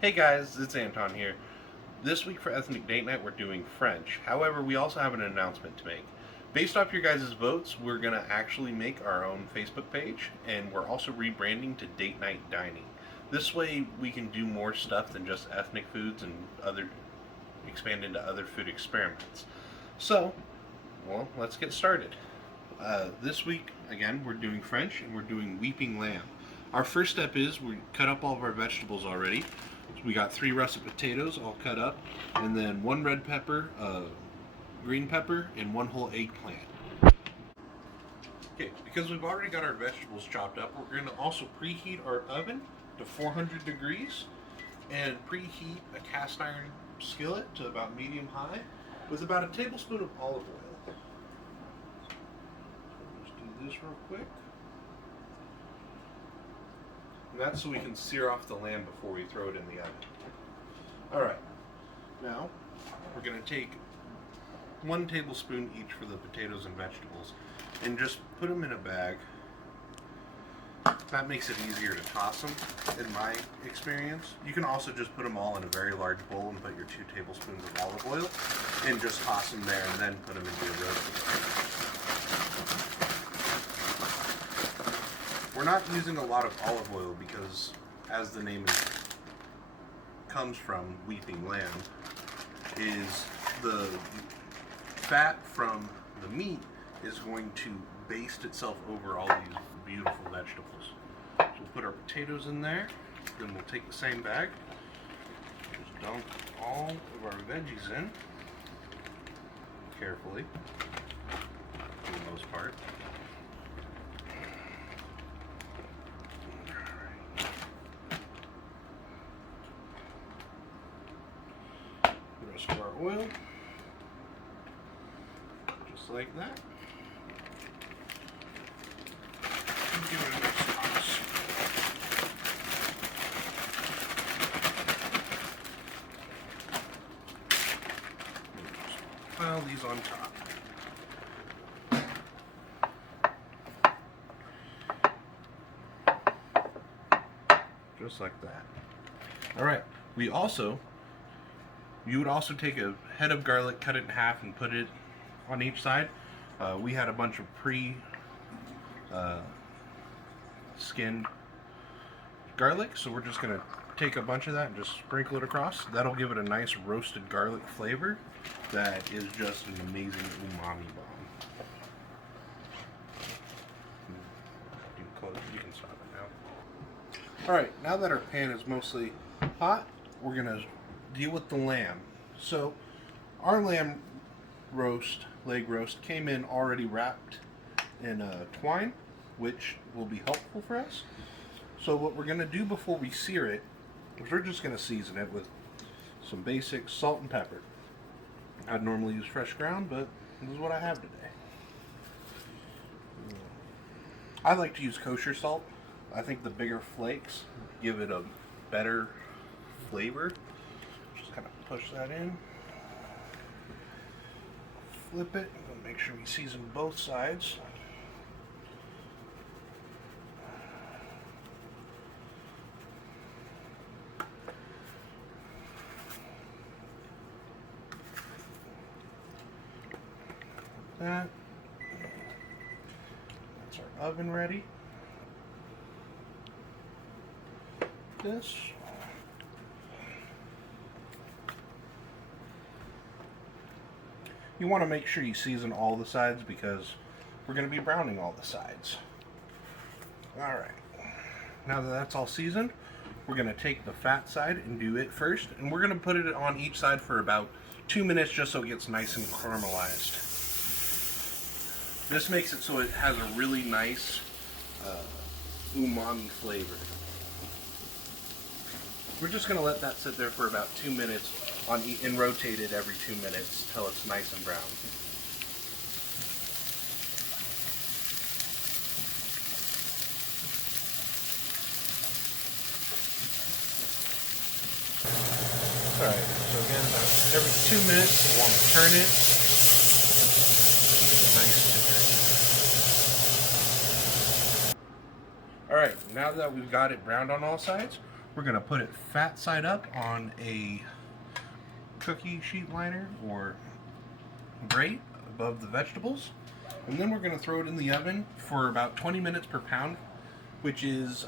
Hey guys, it's Anton here. This week for Ethnic Date Night, we're doing French. However, we also have an announcement to make. Based off your guys' votes, we're going to actually make our own Facebook page, and we're also rebranding to Date Night Dining. This way, we can do more stuff than just ethnic foods and expand into other food experiments. So, well, let's get started. This week, again, we're doing French, and we're doing weeping lamb. Our first step is we cut up all of our vegetables already. So we got 3 russet potatoes all cut up, and then 1 red pepper, green pepper, and 1 whole eggplant. Okay, because we've already got our vegetables chopped up, we're going to also preheat our oven to 400 degrees and preheat a cast iron skillet to about medium high with about a tablespoon of olive oil. So let's do this real quick. And that's so we can sear off the lamb before we throw it in the oven. Alright, now we're going to take 1 tablespoon each for the potatoes and vegetables and just put them in a bag. That makes it easier to toss them, in my experience. You can also just put them all in a very large bowl and put your 2 tablespoons of olive oil and just toss them there and then put them into your roast. We're not using a lot of olive oil because, as the name comes from, weeping lamb, is the fat from the meat is going to baste itself over all these beautiful vegetables. So we'll put our potatoes in there, then we'll take the same bag, just dump all of our veggies in, carefully, for the most part. Of our oil, just like that. And give it a nice toss. Just pile these on top. Just like that. Alright, you would also take a head of garlic, cut it in half, and put it on each side. We had a bunch of skinned garlic, so we're just going to take a bunch of that and just sprinkle it across. That'll give it a nice roasted garlic flavor that is just an amazing umami bomb. You can stop it now. Alright, now that our pan is mostly hot, we're going to deal with the lamb. So our lamb leg roast came in already wrapped in twine, which will be helpful for us. So what we're going to do before we sear it is we're just going to season it with some basic salt and pepper. I'd normally use fresh ground, but this is what I have today. I like to use kosher salt. I think the bigger flakes give it a better flavor. Just kind of push that in, flip it, and make sure we season both sides. Like that. That's our oven ready. This. You want to make sure you season all the sides because we're going to be browning all the sides. Alright, now that that's all seasoned, we're going to take the fat side and do it first, and we're going to put it on each side for about 2 minutes just so it gets nice and caramelized. This makes it so it has a really nice umami flavor. We're just going to let that sit there for about 2 minutes and rotate it every 2 minutes till it's nice and brown. Alright, so again, about every 2 minutes you want to turn it. Get a nice Alright, now that we've got it browned on all sides, We're going to put it fat side up on a cookie sheet liner or grate above the vegetables. And then we're going to throw it in the oven for about 20 minutes per pound, which is,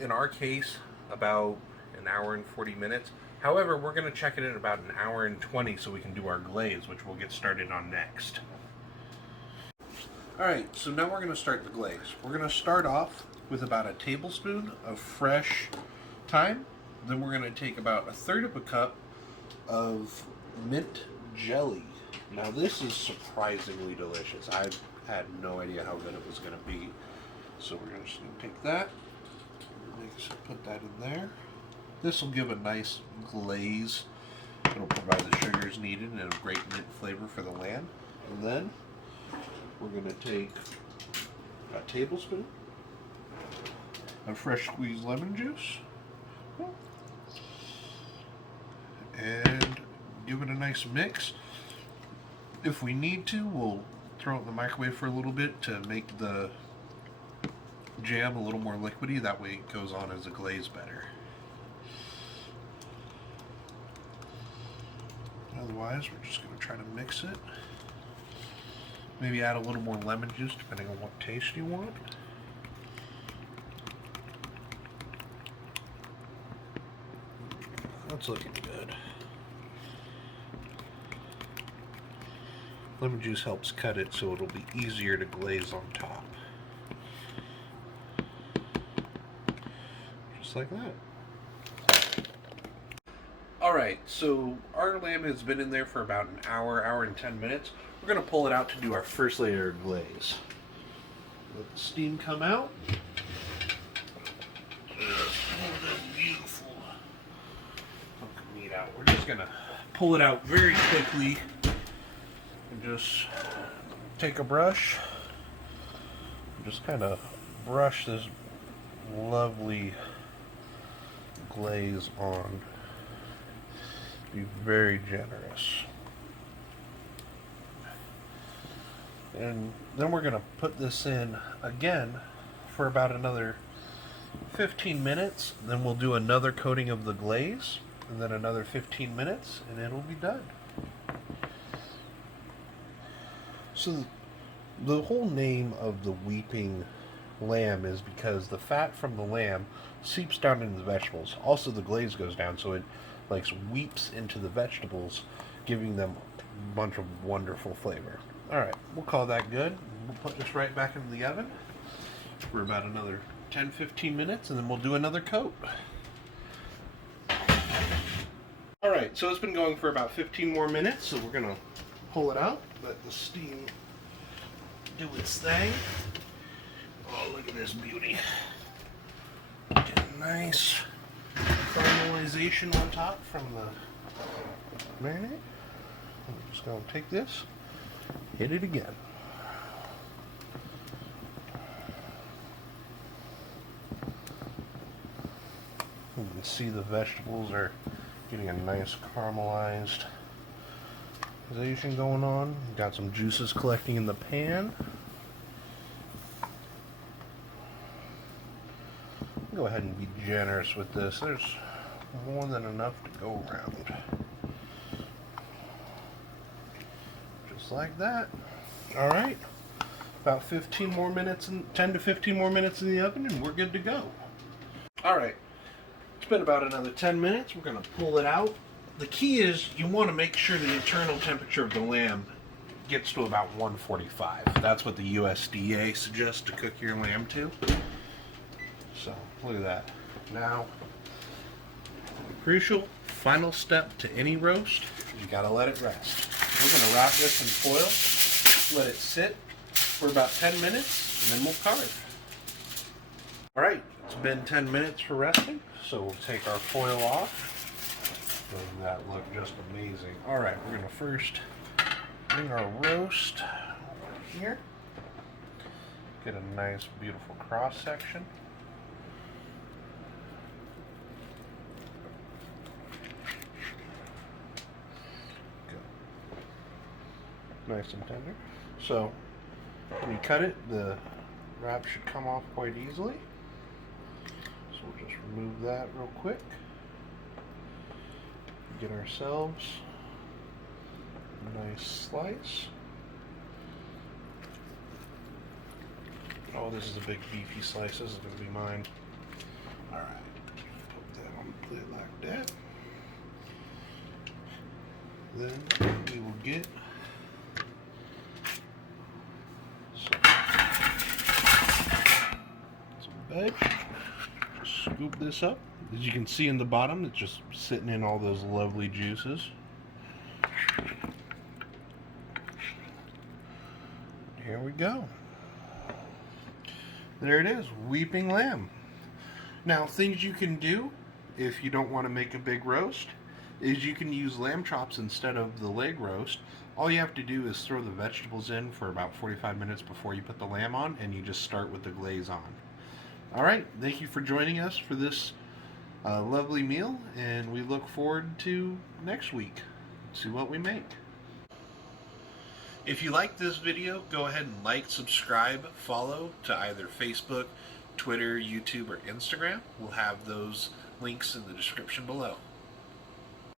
in our case, about an hour and 40 minutes. However, we're going to check it at about an hour and 20 so we can do our glaze, which we'll get started on next. Alright, so now we're going to start the glaze. We're going to start off with about a tablespoon of fresh thyme. Then we're going to take about 1/3 of a cup of mint jelly. Now this is surprisingly delicious. I had no idea how good it was going to be. So we're just going to take that, put that in there. This will give a nice glaze. It'll provide the sugars needed and a great mint flavor for the lamb. And then we're going to take a tablespoon of fresh squeezed lemon juice and give it a nice mix. If we need to, we'll throw it in the microwave for a little bit to make the jam a little more liquidy. That way it goes on as a glaze better. Otherwise, we're just going to try to mix it. Maybe add a little more lemon juice depending on what taste you want. That's looking good. Lemon juice helps cut it so it'll be easier to glaze on top. Just like that. Alright, so our lamb has been in there for about an hour, hour and 10 minutes. We're going to pull it out to do our first layer of glaze. Let the steam come out. Just pull this beautiful hunk of meat out. We're just going to pull it out very quickly and just take a brush and just kind of brush this lovely glaze on. Be very generous. And then we're going to put this in again for about another 15 minutes. Then we'll do another coating of the glaze and then another 15 minutes and it'll be done. So the whole name of the weeping lamb is because the fat from the lamb seeps down into the vegetables. Also the glaze goes down so it weeps into the vegetables, giving them a bunch of wonderful flavor. Alright, we'll call that good. We'll put this right back into the oven for about another 10-15 minutes and then we'll do another coat. Alright, so it's been going for about 15 more minutes, so we're going to pull it out, let the steam do its thing. Oh, look at this beauty. Get a nice caramelization on top from the marinade. I'm just going to take this, hit it again. You can see the vegetables are getting a nice caramelization going on. Got some juices collecting in the pan. Go ahead and be generous with this. There's more than enough to go around. Just like that. Alright. About 15 more minutes, 10 to 15 more minutes in the oven and we're good to go. Alright. It's been about another 10 minutes. We're going to pull it out. The key is you want to make sure the internal temperature of the lamb gets to about 145. That's what the USDA suggests to cook your lamb to. So, look at that. Now, crucial final step to any roast, you gotta let it rest. We're gonna wrap this in foil, let it sit for about 10 minutes, and then we'll carve. Alright, it's been 10 minutes for resting, so we'll take our foil off. Doesn't that look just amazing? Alright, we're gonna first bring our roast over here. Get a nice, beautiful cross section. Nice and tender. So when you cut it, the wrap should come off quite easily. So we'll just remove that real quick. Get ourselves a nice slice. Oh, this is a big beefy slice. This is going to be mine. Alright, put that on the plate like that. Then we will get some veg. Scoop this up. As you can see in the bottom, it's just sitting in all those lovely juices. Here we go. There it is, weeping lamb. Now, things you can do if you don't want to make a big roast is you can use lamb chops instead of the leg roast. All you have to do is throw the vegetables in for about 45 minutes before you put the lamb on, and you just start with the glaze on. Alright, thank you for joining us for this lovely meal, and we look forward to next week. See what we make. If you like this video, go ahead and like, subscribe, follow to either Facebook, Twitter, YouTube, or Instagram. We'll have those links in the description below.